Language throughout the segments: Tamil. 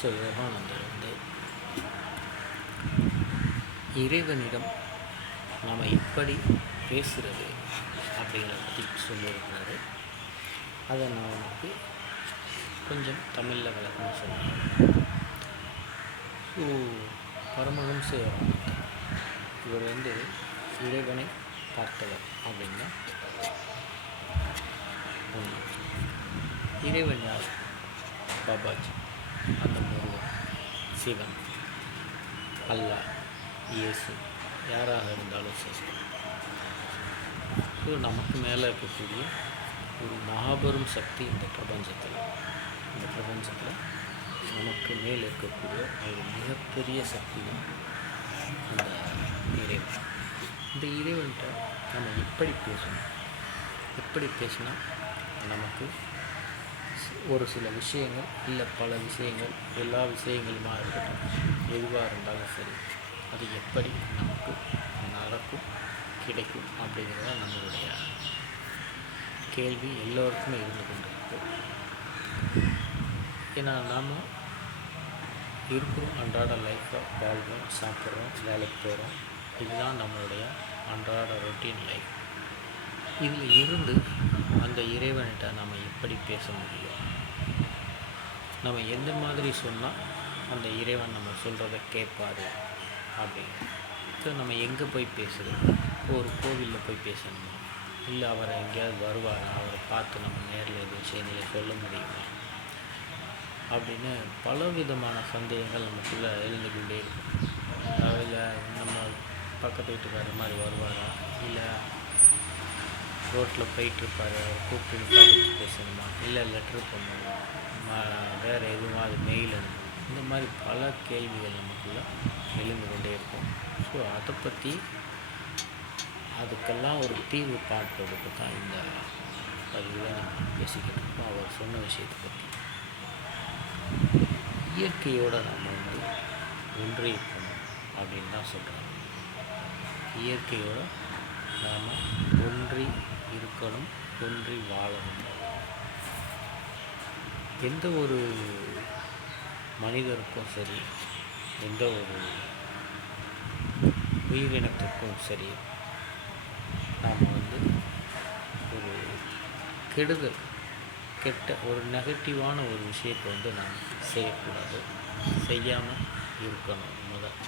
ஸோ விவேகானந்தர் வந்து இறைவனிடம் நாம் எப்படி பேசுகிறது அப்படிங்கிறத பற்றி சொல்லியிருக்கிறாரு அதை நான் உனக்கு கொஞ்சம் தமிழில் விளக்கம் சொல்கிறேன் ஸோ பரமஹம்ச இவர் வந்து இறைவனை பார்த்தவர் அப்படின்னா இறைவன் யார்? பாபாஜி. சிவன். அல்லாஹ் இயேசு. யாராக இருந்தாலும் சரி ஸோ நமக்கு மேலே இருக்கக்கூடிய ஒரு மாபெரும் சக்தி இந்த பிரபஞ்சத்தில். இந்த பிரபஞ்சத்தில் நமக்கு மேலே இருக்கக்கூடிய ஒரு மிகப்பெரிய சக்தி தான் அந்த இறைவன். இந்த இறைவன்கிட்ட நம்ம எப்படி பேசணும்? எப்படி பேசினா நமக்கு ஒரு சில விஷயங்கள் இல்லை பல விஷயங்கள் எல்லா விஷயங்களுமா இருக்கட்டும் எதுவாக இருந்தாலும் சரி அது எப்படி நமக்கு நடக்கும் கிடைக்கும் அப்படிங்கிறத நம்மளுடைய கேள்வி எல்லோருக்குமே இருந்து கொண்டு ஏன்னா நாம் இருக்கிறோம் அன்றாட லைஃப்பை வாழ்வோம் சாப்பிட்றோம் வேலைக்கு போகிறோம். இதுதான் நம்மளுடைய அன்றாட ரொட்டீன் லைஃப் இதில் இருந்து அந்த இறைவன்கிட்ட நம்ம எப்படி பேச முடியும்? நம்ம எந்த மாதிரி சொன்னால் அந்த இறைவன் நம்ம சொல்கிறத கேட்பாரு அப்படின்னு. ஸோ நம்ம எங்கே போய் பேசுகிறது ஒரு கோவிலில் போய் பேசணுமா? இல்லை அவரை எங்கேயாவது வருவாரா? அவரை பார்த்து நம்ம நேரில் எதுவும் செய்தியை சொல்ல முடியுமா? அப்படின்னு பல விதமான சந்தேகங்கள் நமக்குள்ளே எழுந்து கொண்டே இருக்கும். அதில் நம்ம பக்கத்து வீட்டுக்காரர் மாதிரி வருவாரா? இல்லை ரோட்டில் போயிட்டுருப்பார் அவர் கூப்பிட்டு நிப்பாட்டி பேசணுமா? இல்லை லெட்ரு பண்ணணுமா வேறு வேறு அது மெயில் அனுப்பணும் இந்த மாதிரி பல கேள்விகள் நமக்குள்ள எழுந்து கொண்டே இருக்கும். ஸோ அதை பற்றி அதுக்கெல்லாம் ஒரு தீர்வு பாட்டுறதுக்கு தான் இந்த பதிவில் நம்ம பேசிக்கிட்டு இருக்கோம். அவர் சொன்ன விஷயத்தை பற்றி இயற்கையோடு நம்ம வந்து ஒன்றி அப்படின்னு தான் சொல்கிறாங்க இயற்கையோடு நாம் ஒன்றி இருக்கணும் ஒன்றி வாழணும் எந்த ஒரு மனிதருக்கும் சரி எந்த ஒரு உயிரினத்துக்கும் சரி நாம் வந்து ஒரு கெடுதல் கெட்ட ஒரு நெகட்டிவான ஒரு விஷயத்தை வந்து நாம் செய்யக்கூடாது. செய்யாமல் இருக்கணும் முதல்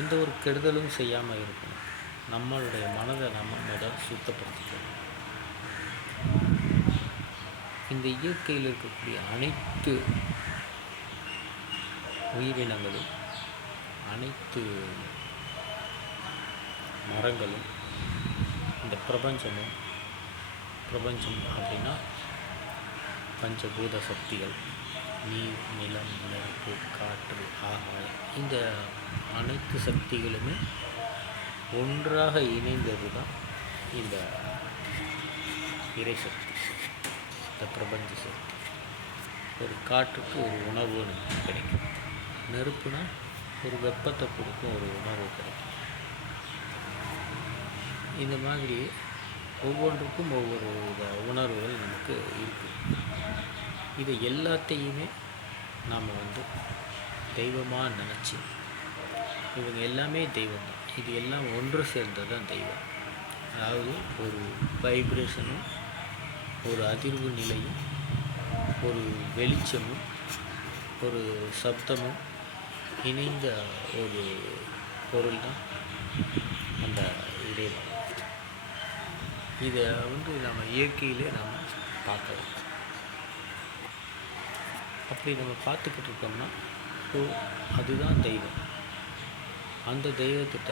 எந்த ஒரு கெடுதலும் செய்யாமல் இருக்கணும். நம்மளுடைய மனதை நம்ம முதல் சுத்தப்படுத்திக்கணும். இந்த இயற்கையில் இருக்கக்கூடிய அனைத்து உயிரினங்களும் அனைத்து மரங்களும் இந்த பிரபஞ்சமும் பிரபஞ்சம் அப்படின்னா பஞ்சபூத சக்திகள் நீர் நிலம் நெருப்பு காற்று ஆகாயம் இந்த அனைத்து சக்திகளுமே ஒன்றாக இணைந்தது தான் இந்த இறைசக்தி இந்த பிரபஞ்ச சக்தி. ஒரு காற்றுக்கு ஒரு உணவுன்னு கிடைக்கும். நெருப்புனா ஒரு வெப்பத்தை கொடுக்கும் ஒரு உணவு கிடைக்கும். இந்த மாதிரி ஒவ்வொன்றுக்கும் ஒவ்வொரு வித உணர்வுகள் நமக்கு இருக்குது இதை எல்லாத்தையுமே நாம் வந்து தெய்வமாக நினச்சி இவங்க எல்லாமே தெய்வம் தான் இது எல்லாம் ஒன்று சேர்ந்தது தான் தெய்வம். அதாவது ஒரு வைப்ரேஷனும் ஒரு அதிர்வு நிலையும் ஒரு வெளிச்சமும் ஒரு சப்தமும் இணைந்த ஒரு பொருள் தான் அந்த இறைவன். இதை வந்து நம்ம இயற்கையிலே நாம் பார்க்கலாம் அப்படி நம்ம பார்த்துக்கிட்டு இருக்கோம்னா ஸோ அதுதான் தெய்வம். அந்த தெய்வத்திட்ட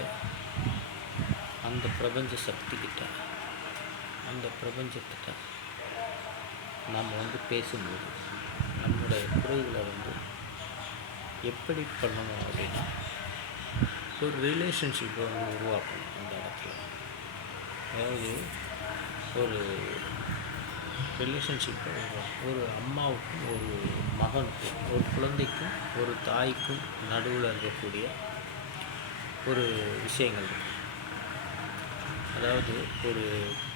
அந்த பிரபஞ்ச சக்தி கிட்ட அந்த பிரபஞ்சத்திட்ட நாம் வந்து பேசும்போது நம்மளுடைய குறைகளை வந்து எப்படி பண்ணணும் அப்படின்னா ஒரு ரிலேஷன்ஷிப்பை வந்து உருவாக்கணும் அந்த இடத்துல. அதாவது ஒரு ரிலேஷன்ஷிப்பை ஒரு அம்மாவுக்கும் ஒரு மகனுக்கும் ஒரு குழந்தைக்கும் ஒரு தாய்க்கும் நடுவில் இருக்கக்கூடிய ஒரு விஷயங்கள். அதாவது ஒரு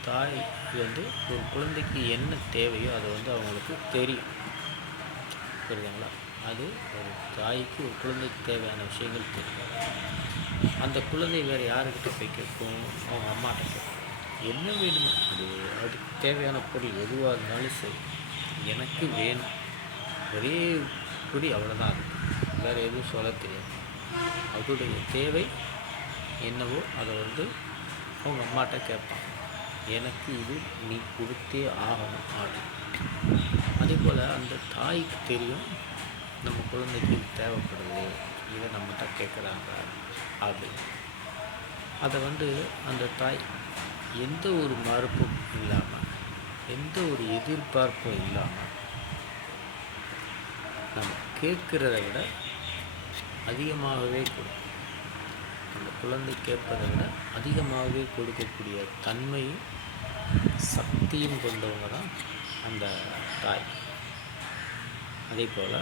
தாய் வந்து ஒரு குழந்தைக்கு என்ன தேவையோ அதை வந்து அவங்களுக்கு தெரியும். புரியுதுங்களா? அது ஒரு தாய்க்கு ஒரு குழந்தைக்கு தேவையான விஷயங்கள் தெரியும். அந்த குழந்தை வேறு யாருக்கிட்ட போய் கேட்கும்? அவங்க அம்மாட்ட கேட்கும். என்ன வேணுமோ அது அதுக்கு தேவையான பொருள் எதுவாக இருந்தாலும் சரி எனக்கு வேணும். ஒரே பிடி அவ்வளோதான் அது வேறு எதுவும் சொல்ல தெரியாது. அவருடைய தேவை என்னவோ அதை வந்து அவங்க அம்மாட்ட கேட்பான். எனக்கு இது நீ கொடுத்தே ஆகணும் அப்படின்னு அதே போல் அந்த தாய்க்கு தெரியும் நம்ம குழந்தைக்கு இது தேவைப்படுது இதை நம்மகிட்ட கேட்குறாங்க அப்படின்னு. அதை வந்து அந்த தாய் எந்த ஒரு மறுப்பும் இல்லாமல் எந்த ஒரு எதிர்பார்ப்பும் இல்லாமல் நம்ம கேட்குறத விட அதிகமாகவே கொடுக்கும் அந்த குழந்தை கேட்பதை விட அதிகமாகவே கொடுக்கக்கூடிய தன்மையும் சக்தியும் கொண்டவங்க தான் அந்த தாய். அதே போல்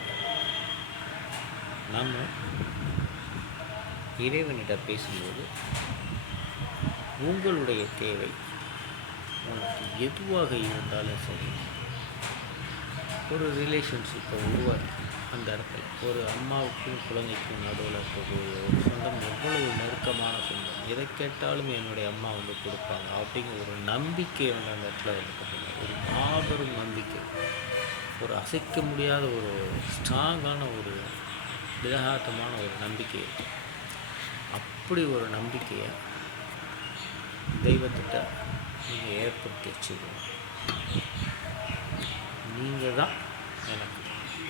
நம்ம இறைவனிடம் பேசும்போது உங்களுடைய தேவை உனக்கு எதுவாக இருந்தாலும் சரி ஒரு ரிலேஷன்ஷிப்பை உருவாக்கி அந்த இடத்துல. ஒரு அம்மாவுக்கும் குழந்தைக்கும் நடுவில் இருக்கக்கூடிய ஒரு சொந்தம் எவ்வளவு நெருக்கமான சொந்தம். எதை கேட்டாலும் என்னுடைய அம்மா வந்து கொடுப்பாங்க அப்படிங்கிற ஒரு நம்பிக்கை வந்து அந்த இடத்துல வந்து ஒரு மாபெரும் நம்பிக்கை. ஒரு அசைக்க முடியாத ஒரு ஸ்ட்ராங்கான ஒரு திடகாத்தமான ஒரு நம்பிக்கை. அப்படி ஒரு நம்பிக்கையை தெய்வத்திட்ட நீங்கள் ஏற்படுத்தி வச்சுக்கணும் நீங்கள் தான் எனக்கு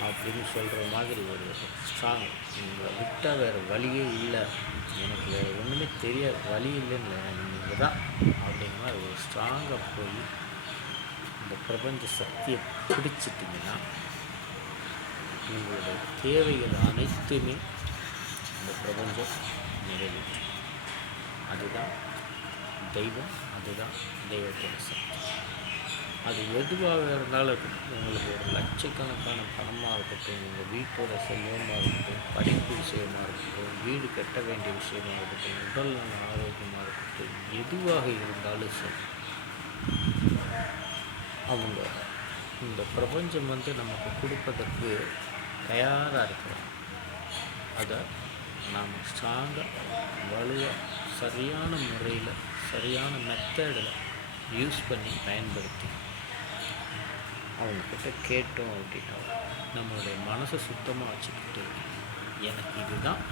அப்படின்னு சொல்கிற மாதிரி ஒரு ஸ்ட்ராங் உங்களை விட்டால் வேறு வழியே இல்லை. எனக்கு வேறு ஒன்றுமே தெரியாது. வழி இல்லைன்னு நீங்கள் தான் அப்படிங்கிற மாதிரி ஒரு ஸ்ட்ராங்காக போய் இந்த பிரபஞ்ச சக்தியை பிடிச்சிட்டிங்கன்னா உங்களுடைய தேவைகள் அனைத்துமே இந்த பிரபஞ்சம் நிறைவேற்றும். அதுதான் தெய்வம். அதுதான் தெய்வத்தோட சக்தி. அது எதுவாக இருந்தாலும் இருக்கட்டும் உங்களுக்கு ஒரு லட்சக்கணக்கான பணமாக இருக்கட்டும் உங்கள் வீட்டோட செல்வமாக இருக்கட்டும் படிப்பு விஷயமாக இருக்கட்டும் வீடு கட்ட வேண்டிய விஷயமாக இருக்கட்டும் உடல் நல ஆரோக்கியமாக இருக்கட்டும் எதுவாக இருந்தாலும் சரி அவங்க இந்த பிரபஞ்சம் வந்து நமக்கு கொடுப்பதற்கு தயாராக இருக்கிறோம் அதை நாம் ஸ்ட்ராங்காக வலுவாக சரியான முறையில் சரியான மெத்தடில் யூஸ் பண்ணி பயன்படுத்தி அவங்கக்கிட்ட கேட்டோம் அப்படின்னா நம்மளுடைய மனசை சுத்தமாக வச்சுக்கிட்டு எனக்கு இதுதான்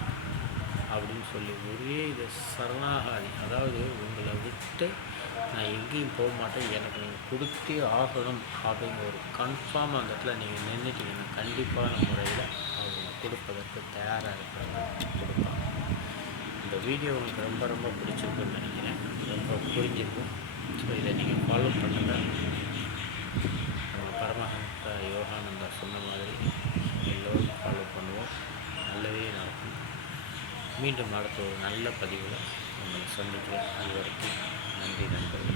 அப்படின்னு சொல்லி ஒரே இதை சரணாகாதி அதாவது உங்களை விட்டு நான் எங்கேயும் போக மாட்டேன் எனக்கு நீங்கள் கொடுத்தே ஆகணும் அப்படிங்கிற ஒரு கன்ஃபார்ம் அந்த இடத்துல நீங்கள் நின்றுட்டீங்கன்னா கண்டிப்பான முறையில் அவங்க கொடுப்பதற்கு தயாராக இருக்கிறவங்க கொடுப்பாங்க. இந்த வீடியோ உங்களுக்கு ரொம்ப ரொம்ப பிடிச்சிருக்குன்னு நினைக்கிறேன். ரொம்ப புரிஞ்சிருக்கும். ஸோ இதை நீங்கள் ஃபாலோ பண்ணுங்கள் நம்ம பரமஹம்ச யோகானந்தா சொன்ன மாதிரி எல்லோரும் ஃபாலோ பண்ணுவோம். நல்லதே நடக்கும். மீண்டும் அடுத்த ஒரு நல்ல பதிவில் உங்களை சந்திக்கிறேன். அது வரைக்கும் நன்றி நண்பர்கள்.